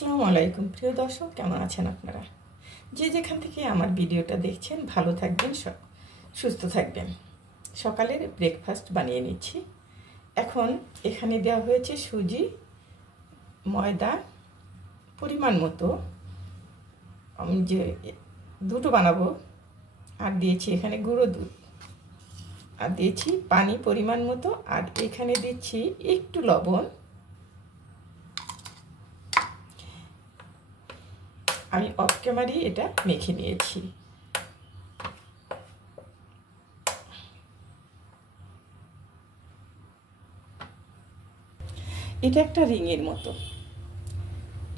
আসসালামু আলাইকুম প্রিয় দর্শক, কেমন আছেন আপনারা? যে যেখান থেকে আমার ভিডিওটা দেখছেন ভালো থাকবেন, সুস্থ থাকবেন। সকালের ব্রেকফাস্ট বানিয়ে নিচ্ছি। এখন এখানে দেওয়া হয়েছে সুজি, ময়দা পরিমাণ মতো। আমি যে দুটো বানাবো, আর দিয়েছি এখানে গুঁড়ো দুধ, আর দিয়েছি পানি পরিমাণ মতো, আর এখানে দিচ্ছি একটু লবণ। আমি অফ ক্যামেরায় এটা মেখে নিয়েছি। এটা একটা রিংয়ের মতো,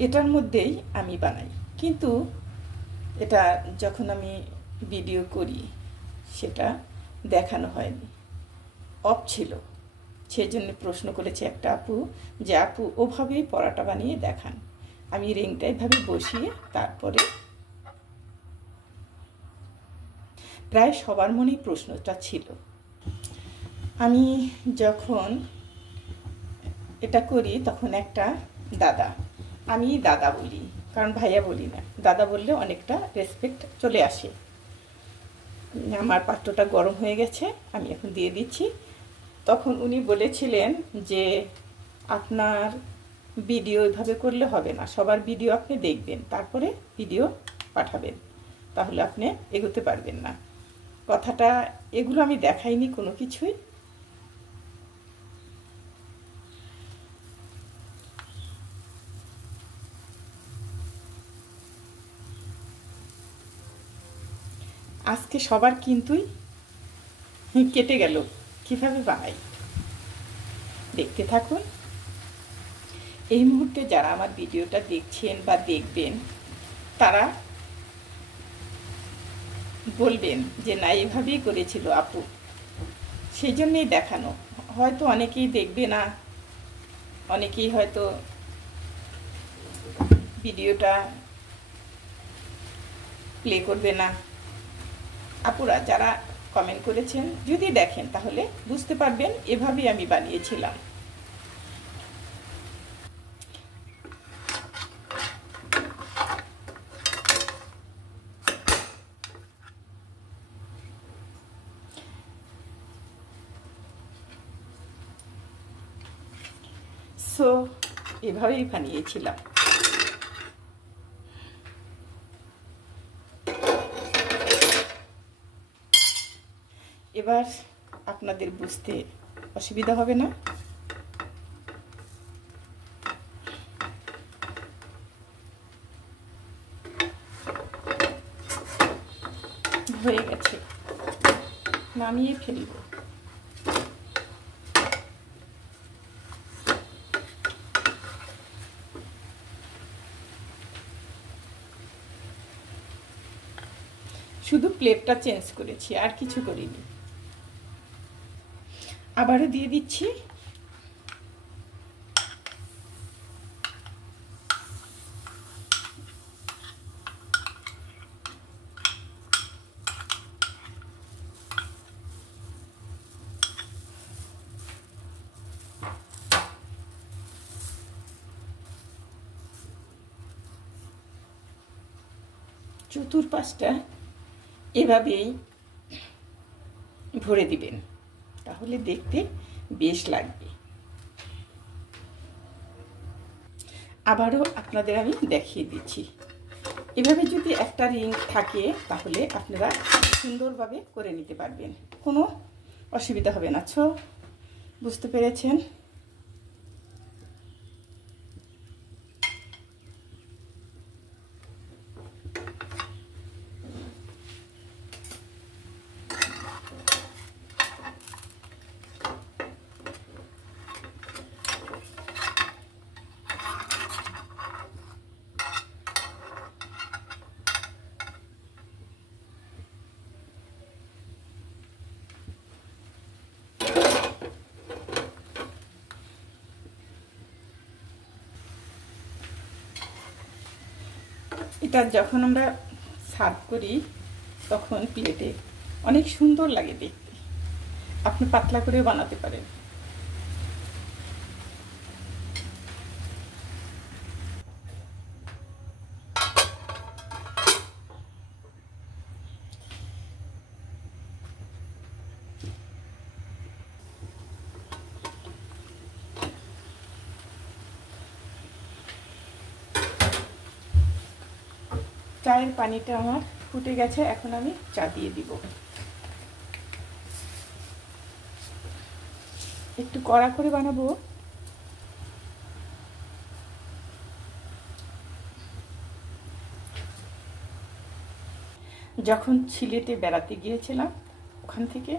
এটার মধ্যেই আমি বানাই, কিন্তু এটা যখন আমি ভিডিও করি সেটা দেখানো হয়নি, অফ ছিল। সেই জন্য প্রশ্ন করেছে একটা আপু যে আপু ওভাবেই পরাটা বানিয়ে দেখান। আমি রিংটা এভাবে বসিয়ে তারপরে, প্রায় সবার মনেই প্রশ্নটা ছিল। আমি যখন এটা করি তখন একটা দাদা, আমি দাদা বলি, কারণ ভাইয়া বলি না, দাদা বললে অনেকটা রেসপেক্ট চলে আসে। আমার পাত্রটা গরম হয়ে গেছে, আমি এখন দিয়ে দিচ্ছি। তখন উনি বলেছিলেন যে আপনার ভিডিও এভাবে করলে হবে না, সবার ভিডিও আপনি দেখবেন, তারপরে ভিডিও পাঠাবেন, তাহলে আপনি এগোতে পারবেন না। কথাটা এগুলো আমি দেখাইনি কোনো কিছুই। আজকে সবার কিন্তুই কেটে গেল কিভাবে বানাই, দেখতে থাকুন। এই মুহূর্তে যারা আমার ভিডিওটা দেখছেন বা দেখবেন তারা বলবেন যে না, এভাবেই করেছিল আপু, সেই জন্যেই দেখানো। হয়তো অনেকেই দেখবে না, অনেকেই হয়তো ভিডিওটা প্লে করবে না। আপুরা যারা কমেন্ট করেছেন যদি দেখেন তাহলে বুঝতে পারবেন এভাবেই আমি বানিয়েছিলাম। সো এভাবেই বানিয়েছিলাম। এবার আপনাদের বুঝতে অসুবিধা হবে না। হয়ে গেছে, নামিয়ে ফেলব। শুধু প্লেটটা চেঞ্জ করেছি, আর কিছু করিনি। আবারও দিয়ে দিচ্ছি। চতুর্পাশটা এভাবেই ভরে দিবেন, তাহলে দেখতে বেশ লাগবে। আবারও আপনাদের আমি দেখিয়ে দিচ্ছি। এভাবে যদি একটা রিং থাকে তাহলে আপনারা সুন্দরভাবে করে নিতে পারবেন, কোনো অসুবিধা হবে না। বুঝতে পেরেছেন? এটা যখন আমরা সার্ভ করি তখন প্লেটে অনেক সুন্দর লাগে দেখতে। আপনি পাতলা করে বানাতে পারেন। চায়ের পানিটা আমার ফুটে গেছে, এখন আমি চা দিয়ে দিব। একটু কড়া করে বানাবো। যখন সিলেটে বেড়াতে গিয়েছিলাম, ওখান থেকে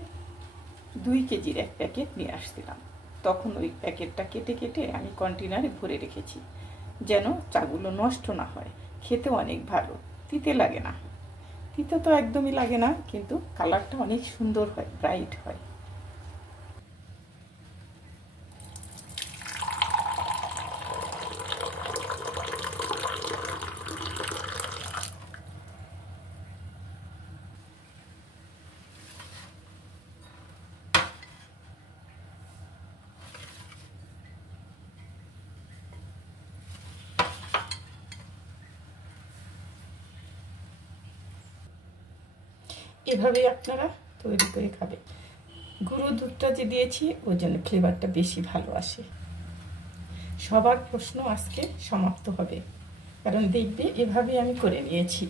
2 কেজির এক প্যাকেট নিয়ে আসছিলাম। তখন ওই প্যাকেটটা কেটে কেটে আমি কন্টেনারে ভরে রেখেছি, যেন চাগুলো নষ্ট না হয়। খেতে অনেক ভালো, তিতে লাগে না। তিতে তো একদমই লাগে না, কিন্তু কালারটা অনেক সুন্দর হয়, ব্রাইট হয়। এভাবে আপনারা তৈরি করে খাবেন। গুঁড়ো দুধটা যে দিয়েছি, ওই জন্য ফ্লেভারটা বেশি ভালো আসে। সবার প্রশ্ন আজকে সমাপ্ত হবে, কারণ দেখবে এভাবে আমি করে নিয়েছি।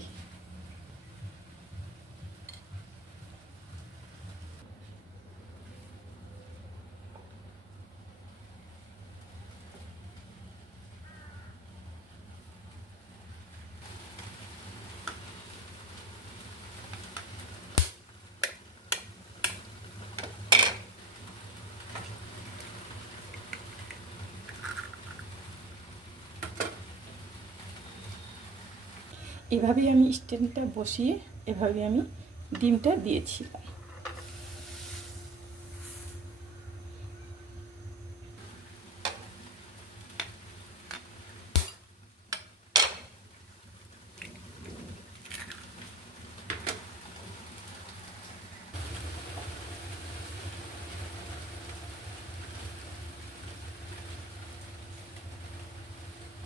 এভাবে আমি স্ট্যান্ডটা বসিয়ে এভাবে আমি ডিমটা দিয়েছিলাম।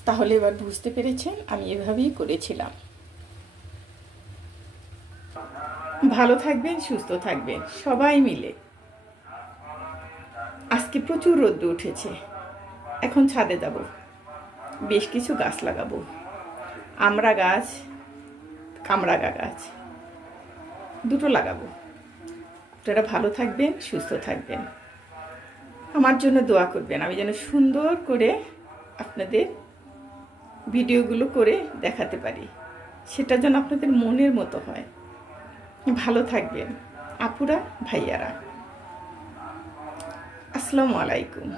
তাহলে এবার বুঝতে পেরেছেন আমি এভাবেই করেছিলাম। ভালো থাকবেন, সুস্থ থাকবেন সবাই মিলে। আজকে প্রচুর রোদ্র উঠেছে, এখন ছাদে যাব, বেশ কিছু গাছ লাগাবো। আমড়া গাছ, কামরাঙা গাছ, দুটো লাগাবো। আপনারা ভালো থাকবেন, সুস্থ থাকবেন, আমার জন্য দোয়া করবেন, আমি যেন সুন্দর করে আপনাদের ভিডিওগুলো করে দেখাতে পারি, সেটা যেন আপনাদের মনের মতো হয়। ভালো থাকবেন আপুরা, ভাইয়ারা। আসসালামু আলাইকুম।